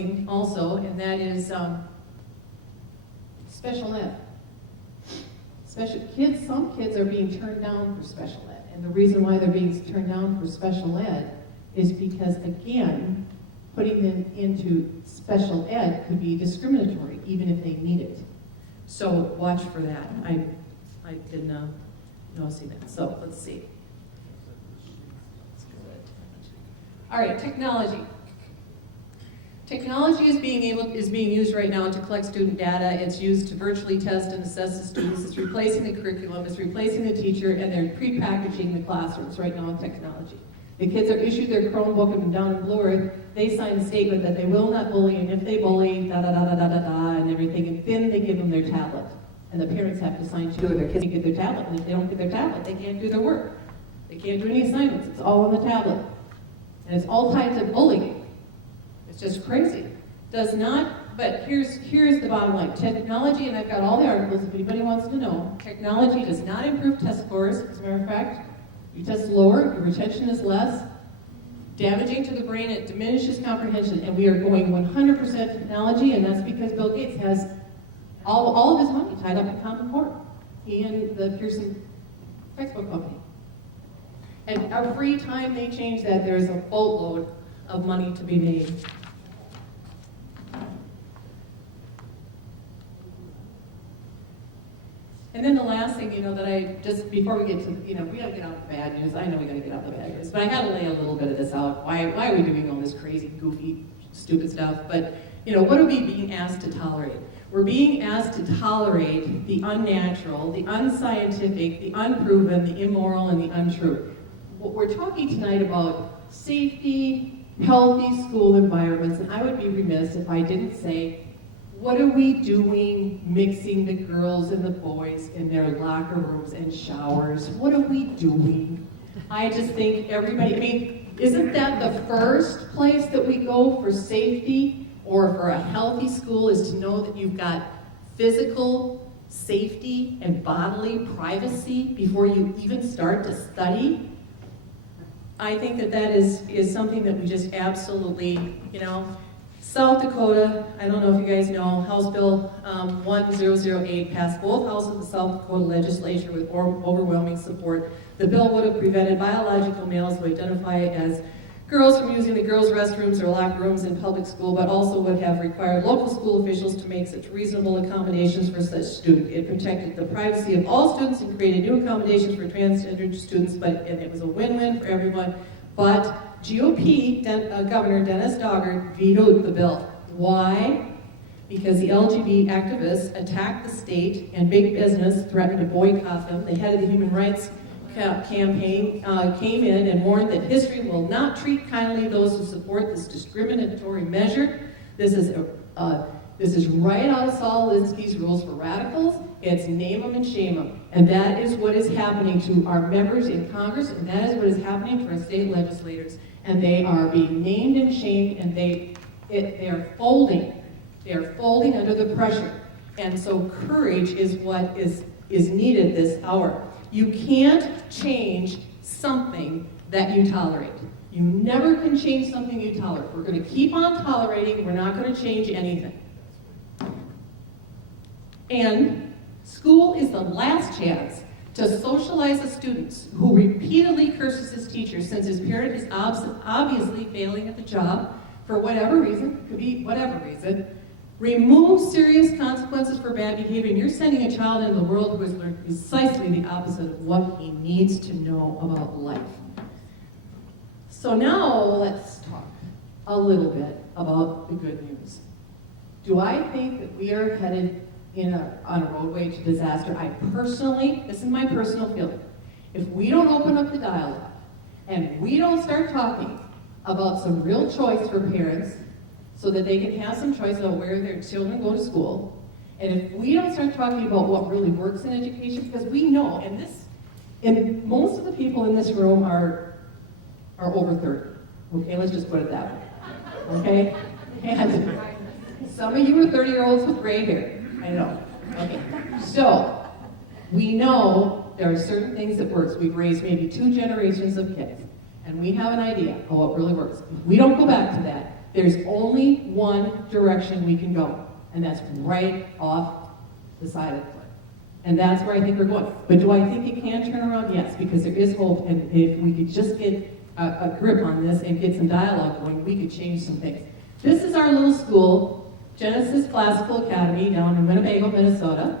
thing also, and that is special ed. Some kids are being turned down for special ed, and the reason why they're being turned down for special ed is because, again, putting them into special ed could be discriminatory, even if they need it. So watch for that. I didn't notice that. So let's see. All right, technology. Technology is being used right now to collect student data. It's used to virtually test and assess the students. It's replacing the curriculum. It's replacing the teacher, and they're pre-packaging the classrooms right now in technology. The kids are issued their Chromebook and down in Blue Earth, they sign a statement that they will not bully, and if they bully, da-da-da-da-da-da, and everything, and then they give them their tablet. And the parents have to sign too, or their kids get their tablet, and if they don't get their tablet, they can't do their work. They can't do any assignments. It's all on the tablet. And it's all tied to bullying. It's just crazy. Does not, but here's the bottom line. Technology, and I've got all the articles if anybody wants to know, technology does not improve test scores. As a matter of fact, you test lower, your retention is less. Damaging to the brain, it diminishes comprehension, and we are going 100% technology, and that's because Bill Gates has all of his money tied up in Common Core. He and the Pearson textbook company. And every time they change that, there's a boatload of money to be made. And then the last thing, that I just, before we get to, we gotta get out the bad news. I know we gotta get out the bad news, but I had to lay a little bit of this out. Why are we doing all this crazy, goofy, stupid stuff? But, what are we being asked to tolerate? We're being asked to tolerate the unnatural, the unscientific, the unproven, the immoral, and the untrue. What we're talking tonight about safety, healthy school environments, and I would be remiss if I didn't say, what are we doing mixing the girls and the boys in their locker rooms and showers? What are we doing? I just think everybody, isn't that the first place that we go for safety or for a healthy school, is to know that you've got physical safety and bodily privacy before you even start to study? I think that is something that we just absolutely, South Dakota, I don't know if you guys know, House Bill 1008 passed both houses of the South Dakota legislature with overwhelming support. The bill would have prevented biological males who identify as girls from using the girls' restrooms or locker rooms in public school, but also would have required local school officials to make such reasonable accommodations for such students. It protected the privacy of all students and created new accommodations for transgender students, and it was a win-win for everyone. But GOP Governor Dennis Doggett vetoed the bill. Why? Because the LGBT activists attacked the state and big business, threatened to boycott them. The head of the Human Rights Campaign came in and warned that history will not treat kindly those who support this discriminatory measure. This is right out of Saul Alinsky's Rules for Radicals. It's name them and shame them. And that is what is happening to our members in Congress, and that is what is happening to our state legislators. And they are being named and shamed, and they are folding. They are folding under the pressure. And so courage is what is needed this hour. You can't change something that you tolerate. You never can change something you tolerate. We're going to keep on tolerating. We're not going to change anything. And school is the last chance to socialize a student who repeatedly curses his teacher since his parent is obviously failing at the job for whatever reason, could be whatever reason. Remove serious consequences for bad behavior, and you're sending a child into the world who has learned precisely the opposite of what he needs to know about life. So now let's talk a little bit about the good news. Do I think that we are headed on a roadway to disaster? I personally, this is my personal feeling, if we don't open up the dialogue and we don't start talking about some real choice for parents so that they can have some choice about where their children go to school, and if we don't start talking about what really works in education, because we know, and most of the people in this room are over 30. Okay, let's just put it that way. Okay? And some of you are 30-year-olds with gray hair. I know. Okay. So, we know there are certain things that works. We've raised maybe 2 generations of kids, and we have an idea of what really works. If we don't go back to that, There's only one direction we can go, and that's right off the side of the cliff. And that's where I think we're going. But do I think it can turn around? Yes, because there is hope, and if we could just get a grip on this and get some dialogue going, we could change some things. This is our little school, Genesis Classical Academy, down in Winnebago, Minnesota.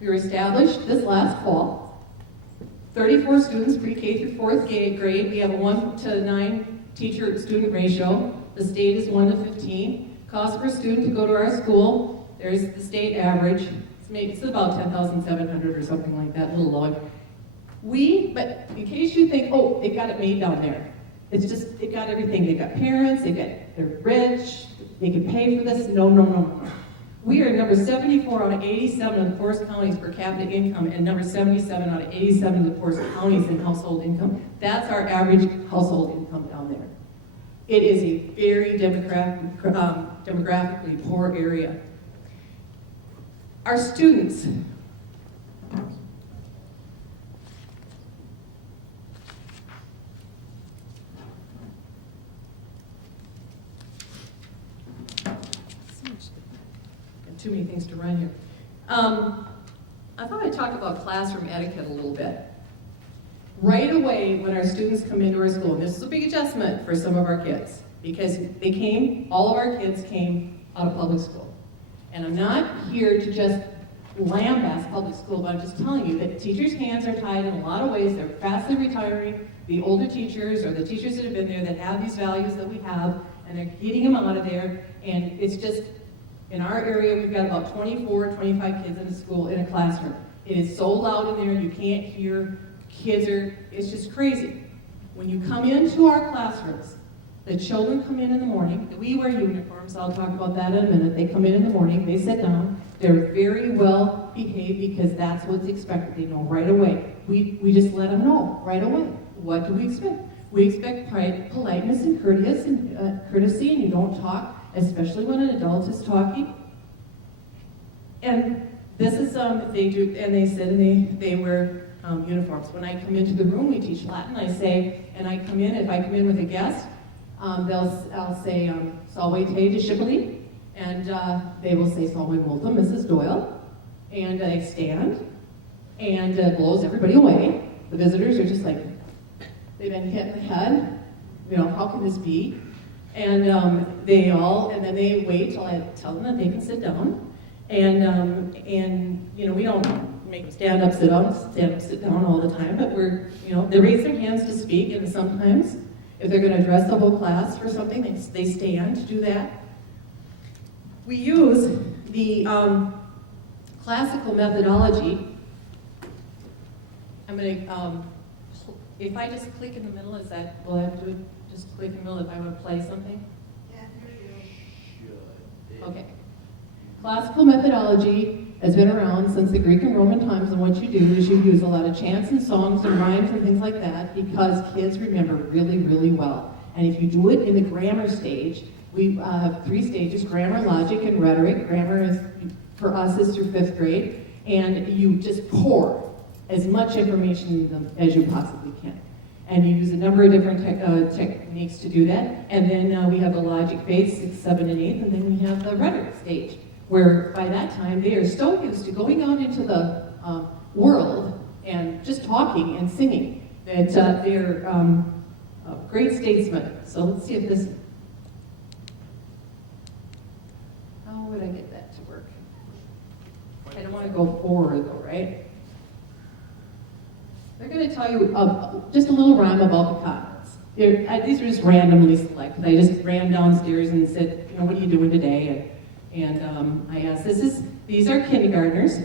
We were established this last fall. 34 students, pre-K through 4th grade. We have a 1-to-9 teacher-student ratio. The state is 1-to-15. Cost per student to go to our school, there's the state average. It's about $10,700 or something like that, a little low. But in case you think, oh, they got it made down there. It's just, they got everything. They got parents, they're rich, they can pay for this. No. We are number 74 out of 87 of the poorest counties per capita income, and number 77 out of 87 of the poorest counties in household income. That's our average household income down there. It is a very demographically poor area. Our students, too many things to run here. I thought I'd talk about classroom etiquette a little bit. Right away, when our students come into our school, and this is a big adjustment for some of our kids, because all of our kids came out of public school. And I'm not here to just lambast public school, but I'm just telling you that teachers' hands are tied in a lot of ways. They're fastly retiring the older teachers, or the teachers that have been there that have these values that we have, and they're getting them out of there, and it's just, in our area, we've got about 24, 25 kids in a school, in a classroom. It is so loud in there, you can't hear. It's just crazy. When you come into our classrooms, the children come in the morning. We wear uniforms, I'll talk about that in a minute. They come in the morning, they sit down. They're very well behaved because that's what's expected. They know right away. We just let them know right away. What do we expect? We expect politeness and courtesy, and you don't talk, especially when an adult is talking. And this is they do, and they sit and they wear uniforms. When I come into the room, we teach Latin. If I come in with a guest, I'll say Salve te discipuli, and they will say Salve multa, Mrs. Doyle, and they stand, and blows everybody away. The visitors are just like, they've been hit in the head. How can this be? And then they wait till I tell them that they can sit down, and we don't make them stand up, sit down all the time, but they raise their hands to speak, and sometimes if they're going to address the whole class for something, they stand to do that. We use the classical methodology. I'm going to, if I just click in the middle, will I have to do it? Just click in the middle if I want to play something? Yeah, you should. Okay. Classical methodology has been around since the Greek and Roman times, and what you do is you use a lot of chants and songs and rhymes and things like that because kids remember really, really well. And if you do it in the grammar stage, we have 3 stages: grammar, logic, and rhetoric. Grammar for us is through 5th grade, and you just pour as much information in them as you possibly can. And you use a number of different techniques to do that. And then we have the logic phase, 6th, 7th, and 8th, and then we have the rhetoric stage, where by that time they are so used to going out into the world and just talking and singing that they're great statesmen. So let's see if this, how would I get that to work? I don't want to go forward though, right? They're going to tell you just a little rhyme about the continents. These are just randomly selected. I just ran downstairs and said, what are you doing today? And I asked, these are kindergartners.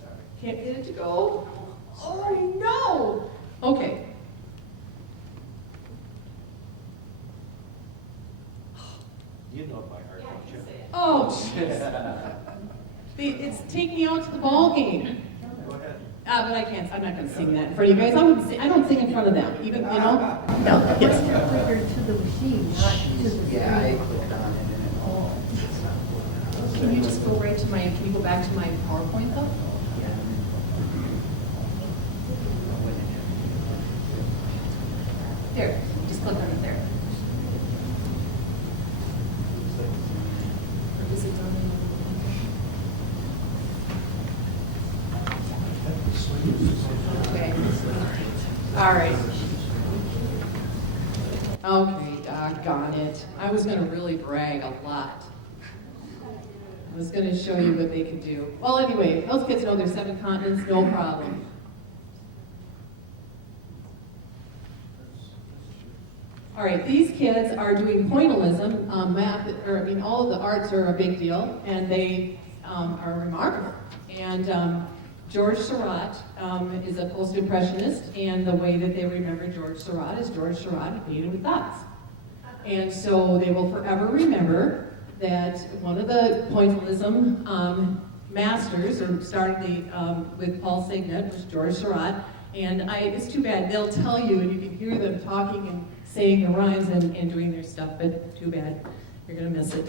Sorry, can't get it to go. Oh no! Okay. You know it by heart, don't you? Oh, jeez. It's take me out to the ball game. Go ahead. But I can't. I'm not going to sing that in front of you guys. I don't sing in front of them. Even No. Yes. Clicker to the machine, not to the Yeah, I clicked on it and it all. Can you just go right to my? Can you go back to my PowerPoint though? Yeah. There, just click on it there. Or is it done? Okay. All right. Okay, doggone it. I was gonna really brag a lot. I was gonna show you what they could do. Well, anyway, those kids know there's 7 continents, no problem. All right, these kids are doing pointillism, math, all of the arts are a big deal, and they are remarkable. And George Seurat is a post-impressionist, and the way that they remember George Seurat is George Seurat painted with dots. And so they will forever remember that one of the pointillism masters, or started with Paul Signet, was George Seurat. And it's too bad, they'll tell you, and you can hear them talking and saying the rhymes and doing their stuff, but too bad, you're gonna miss it.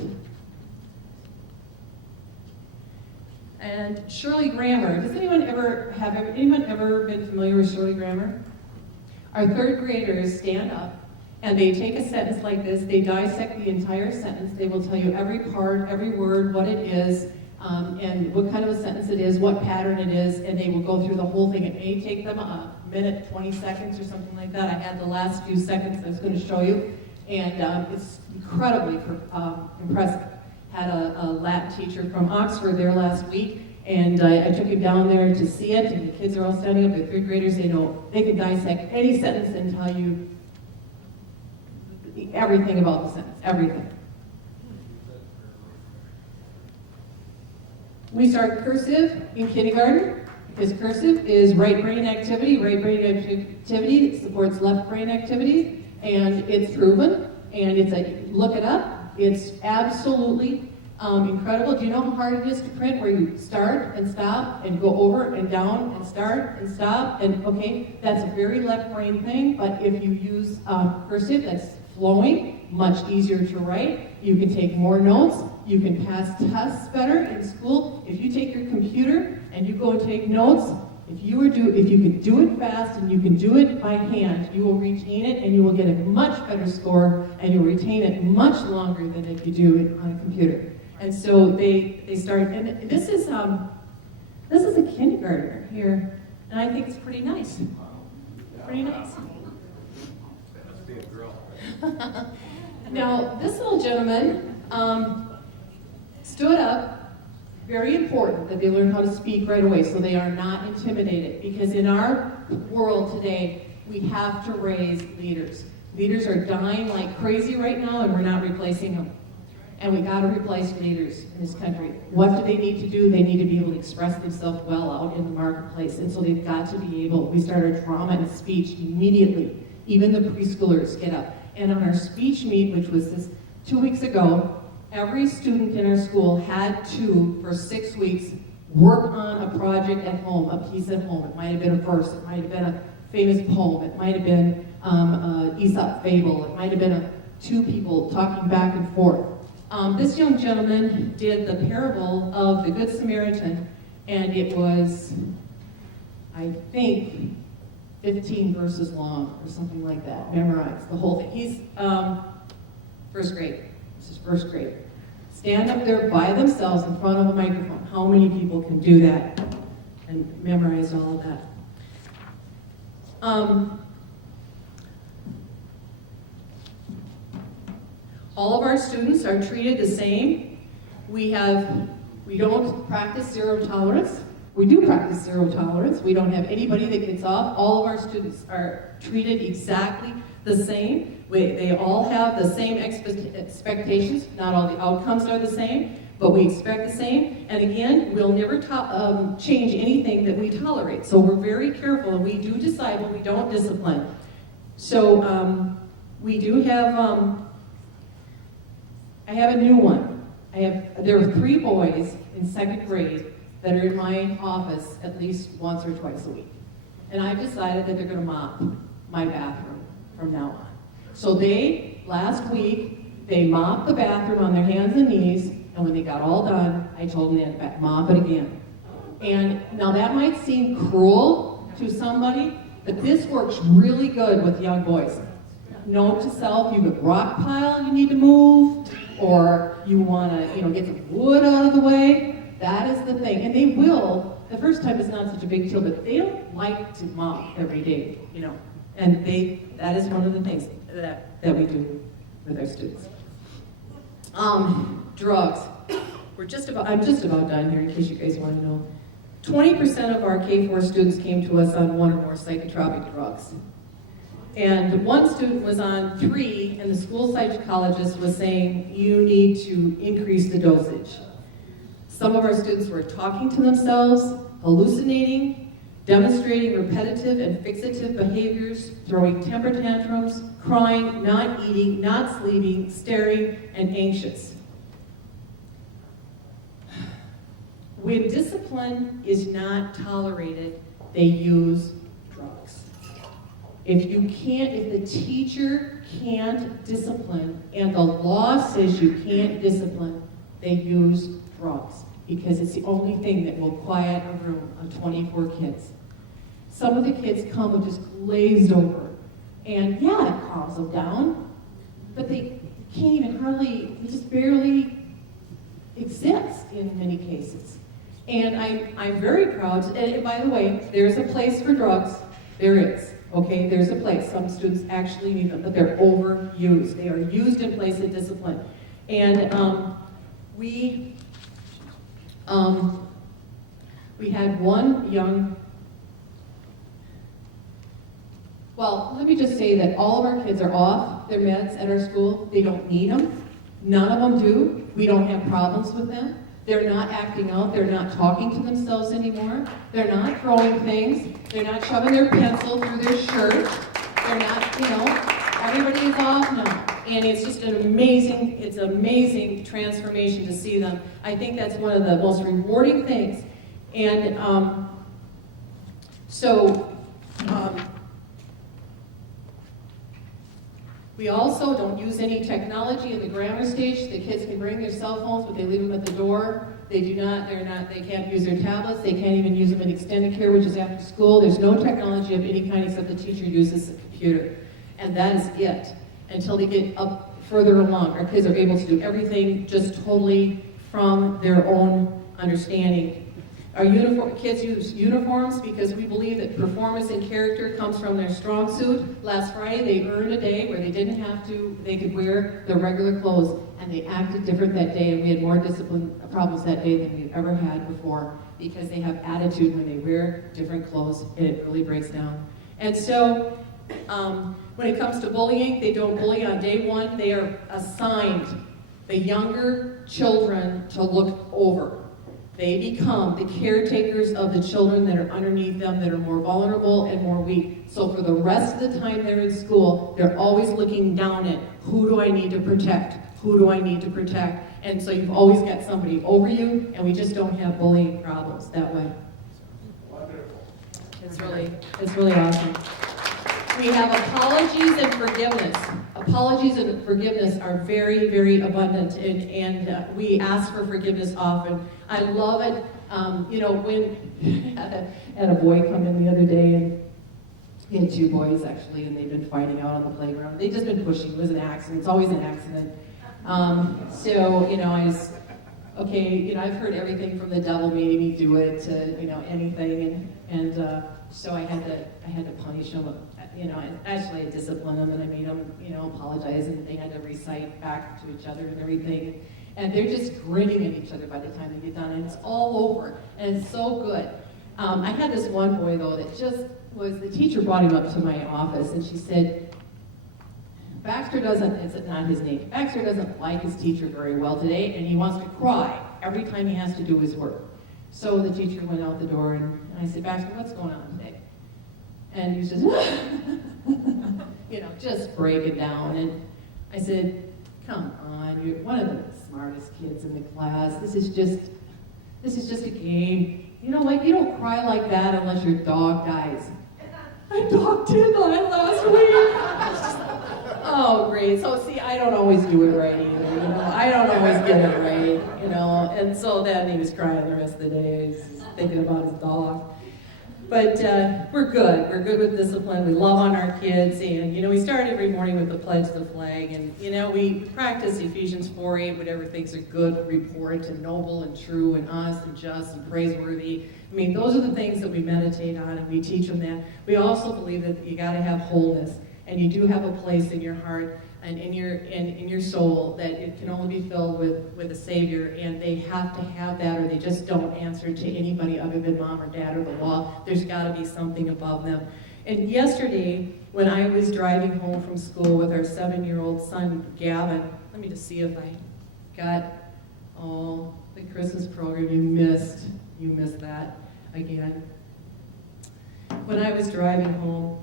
And Shirley Grammar, has anyone ever been familiar with Shirley Grammar? Our 3rd graders stand up and they take a sentence like this, they dissect the entire sentence, they will tell you every part, every word, what it is, and what kind of a sentence it is, what pattern it is, and they will go through the whole thing. It may take them a minute, 20 seconds or something like that. I had the last few seconds I was going to show you, and it's incredibly impressive. Had a Latin teacher from Oxford there last week, and I took him down there to see it, and the kids are all standing up, they're 3rd graders, they know, they can dissect any sentence and tell you everything about the sentence, everything. We start cursive in kindergarten, because cursive is right brain activity. Right brain activity supports left brain activity, and it's proven, and look it up. It's absolutely incredible. Do you know how hard it is to print, where you start and stop and go over and down and start and stop? And okay, that's a very left brain thing, but if you use cursive, that's flowing, much easier to write. You can take more notes. You can pass tests better in school. If you take your computer and you go and take notes, if you can do it fast and you can do it by hand, you will retain it and you will get a much better score, and you'll retain it much longer than if you do it on a computer. And so they start, and this is a kindergartner here, and I think it's pretty nice. Pretty nice. Must be a girl. Now, this little gentleman stood up. Very important that they learn how to speak right away so they are not intimidated, because in our world today, we have to raise leaders. Leaders are dying like crazy right now, and we're not replacing them. And we got to replace leaders in this country. What do they need to do? They need to be able to express themselves well out in the marketplace, and so they've got to be able. We start our drama and speech immediately. Even the preschoolers get up. And on our speech meet, which was this 2 weeks ago, every student in our school had to, for 6 weeks, work on a project at home, a piece at home. It might have been a verse, it might have been a famous poem, it might have been Aesop fable, it might have been 2 people talking back and forth. This young gentleman did the parable of the Good Samaritan, and it was, I think, 15 verses long or something like that, memorized the whole thing. He's 1st grade. This is 1st grade. Stand up there by themselves in front of a microphone. How many people can do that and memorize all of that? All of our students are treated the same. We don't practice zero tolerance. We do practice zero tolerance. We don't have anybody that gets off. All of our students are treated exactly the same. They all have the same expectations. Not all the outcomes are the same, but we expect the same. And again, we'll never change anything that we tolerate. So we're very careful, and we do disciple, we don't discipline. So we do have, I have a new one. There are 3 boys in 2nd grade that are in my office at least once or twice a week. And I've decided that they're gonna mop my bathroom from now on. So last week, they mopped the bathroom on their hands and knees, and when they got all done, I told them they had to mop it again. And now that might seem cruel to somebody, but this works really good with young boys. note to self, you have a rock pile you need to move, or you want to, get some wood out of the way, that is the thing. And they will, the first time it's not such a big deal, but they don't like to mop every day, And that is one of the things that we do with our students. Drugs. I'm just about done here in case you guys want to know. 20% of our K-4 students came to us on one or more psychotropic drugs. And one student was on 3, and the school psychologist was saying, you need to increase the dosage. Some of our students were talking to themselves, hallucinating, demonstrating repetitive and fixative behaviors, throwing temper tantrums, crying, not eating, not sleeping, staring, and anxious. When discipline is not tolerated, they use drugs. If the teacher can't discipline, and the law says you can't discipline, they use drugs, because it's the only thing that will quiet a room of 24 kids. Some of the kids come and just glazed over, and yeah, it calms them down, but they can't even they just barely exist in many cases. And I'm very proud, and by the way, there's a place for drugs. There is, okay? There's a place. Some students actually need them, but they're overused. They are used in place of discipline. And we had one young, let me just say that all of our kids are off their meds at our school. They don't need them. None of them do. We don't have problems with them. They're not acting out. They're not talking to themselves anymore. They're not throwing things. They're not shoving their pencil through their shirt. They're not, everybody is off now. And it's just an amazing transformation to see them. I think that's one of the most rewarding things. And we also don't use any technology in the grammar stage. The kids can bring their cell phones, but they leave them at the door. They can't use their tablets. They can't even use them in extended care, which is after school. There's no technology of any kind except the teacher uses the computer. And that is it. Until they get up further along. Our kids are able to do everything just totally from their own understanding. Our kids use uniforms because we believe that performance and character comes from their strong suit. Last Friday, they earned a day where they could wear their regular clothes, and they acted different that day, and we had more discipline problems that day than we've ever had before, because they have attitude when they wear different clothes, and it really breaks down. And so, when it comes to bullying, they don't bully on day 1. They are assigned the younger children to look over. They become the caretakers of the children that are underneath them, that are more vulnerable and more weak. So for the rest of the time they're in school, they're always looking down at, who do I need to protect? Who do I need to protect? And so you've always got somebody over you, and we just don't have bullying problems that way. Wonderful. It's really awesome. We have apologies and forgiveness. Apologies and forgiveness are very, very abundant, and we ask for forgiveness often. I love it. When I had a boy come in the other day, and he had 2 boys actually, and they've been fighting out on the playground. They've just been pushing. It was an accident. It's always an accident. I was, I've heard everything from the devil made me do it to, anything, and so I had to punish them. Actually I disciplined them, and I made them, apologize, and they had to recite back to each other and everything. And they're just grinning at each other by the time they get done, and it's all over, and it's so good. I had this one boy, though, that just was, the teacher brought him up to my office, and she said, Baxter doesn't, it's not his name, Baxter doesn't like his teacher very well today, and he wants to cry every time he has to do his work. So the teacher went out the door, and I said, Baxter, what's going on today? And he was just, just breaking down. And I said, come on, you're one of the smartest kids in the class. This is just a game. You don't cry like that unless your dog dies. My dog did die last week. Oh, great. So see, I don't always do it right either. I don't always get it right. And so then he was crying the rest of the day. He was thinking about his dog. But we're good. We're good with discipline. We love on our kids. And, we start every morning with the pledge of the flag. And, we practice Ephesians 4:8, whatever things are good report and noble and true and honest and just and praiseworthy. I mean, those are the things that we meditate on, and we teach them that. We also believe that you got to have wholeness. And you do have a place in your heart and in your soul that it can only be filled with a Savior, and they have to have that, or they just don't answer to anybody other than mom or dad or the law. There's got to be something above them. And yesterday, when I was driving home from school with our 7-year-old son, Gavin, let me just see if I got the Christmas program. You missed that again. When I was driving home,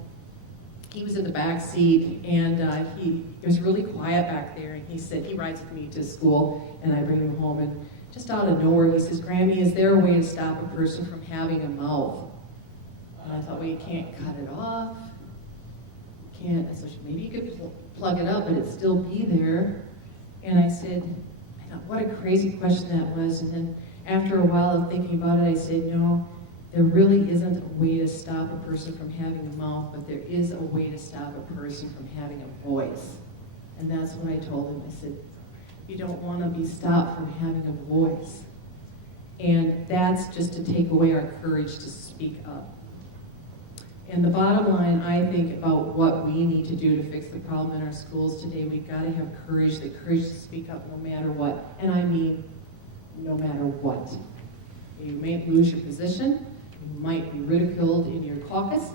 he was in the back seat, and it was really quiet back there, and he rides with me to school, and I bring him home, and just out of nowhere, he says, "Grammy, is there a way to stop a person from having a mouth?" And I thought, well, you can't cut it off. Can't. I said, maybe you could plug it up, but it'd still be there. And I thought, what a crazy question that was. And then after a while of thinking about it, I said, no, there really isn't a way to stop a person from having a mouth, but there is a way to stop a person from having a voice. And that's what I told him. I said, you don't want to be stopped from having a voice. And that's just to take away our courage to speak up. And the bottom line, I think, about what we need to do to fix the problem in our schools today, we've got to have courage, the courage to speak up no matter what. And I mean, no matter what. You may lose your position. You might be ridiculed in your caucus.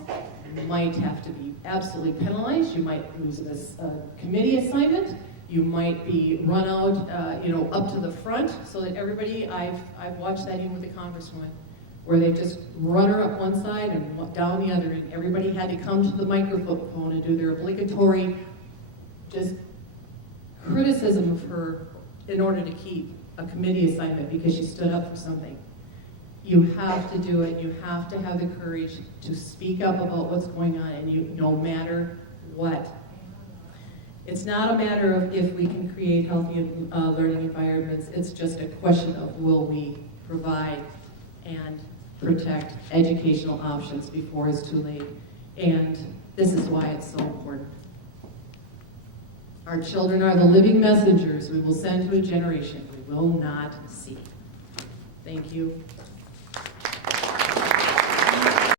You might have to be absolutely penalized. You might lose a committee assignment. You might be run out, up to the front, so that everybody. I've watched that even with the congresswoman, where they just run her up one side and down the other, and everybody had to come to the microphone and do their obligatory, just criticism of her in order to keep a committee assignment because she stood up for something. You have to do it. You have to have the courage to speak up about what's going on, and no matter what. It's not a matter of if we can create healthy learning environments. It's just a question of will we provide and protect educational options before it's too late. And this is why it's so important. Our children are the living messengers we will send to a generation we will not see. Thank you.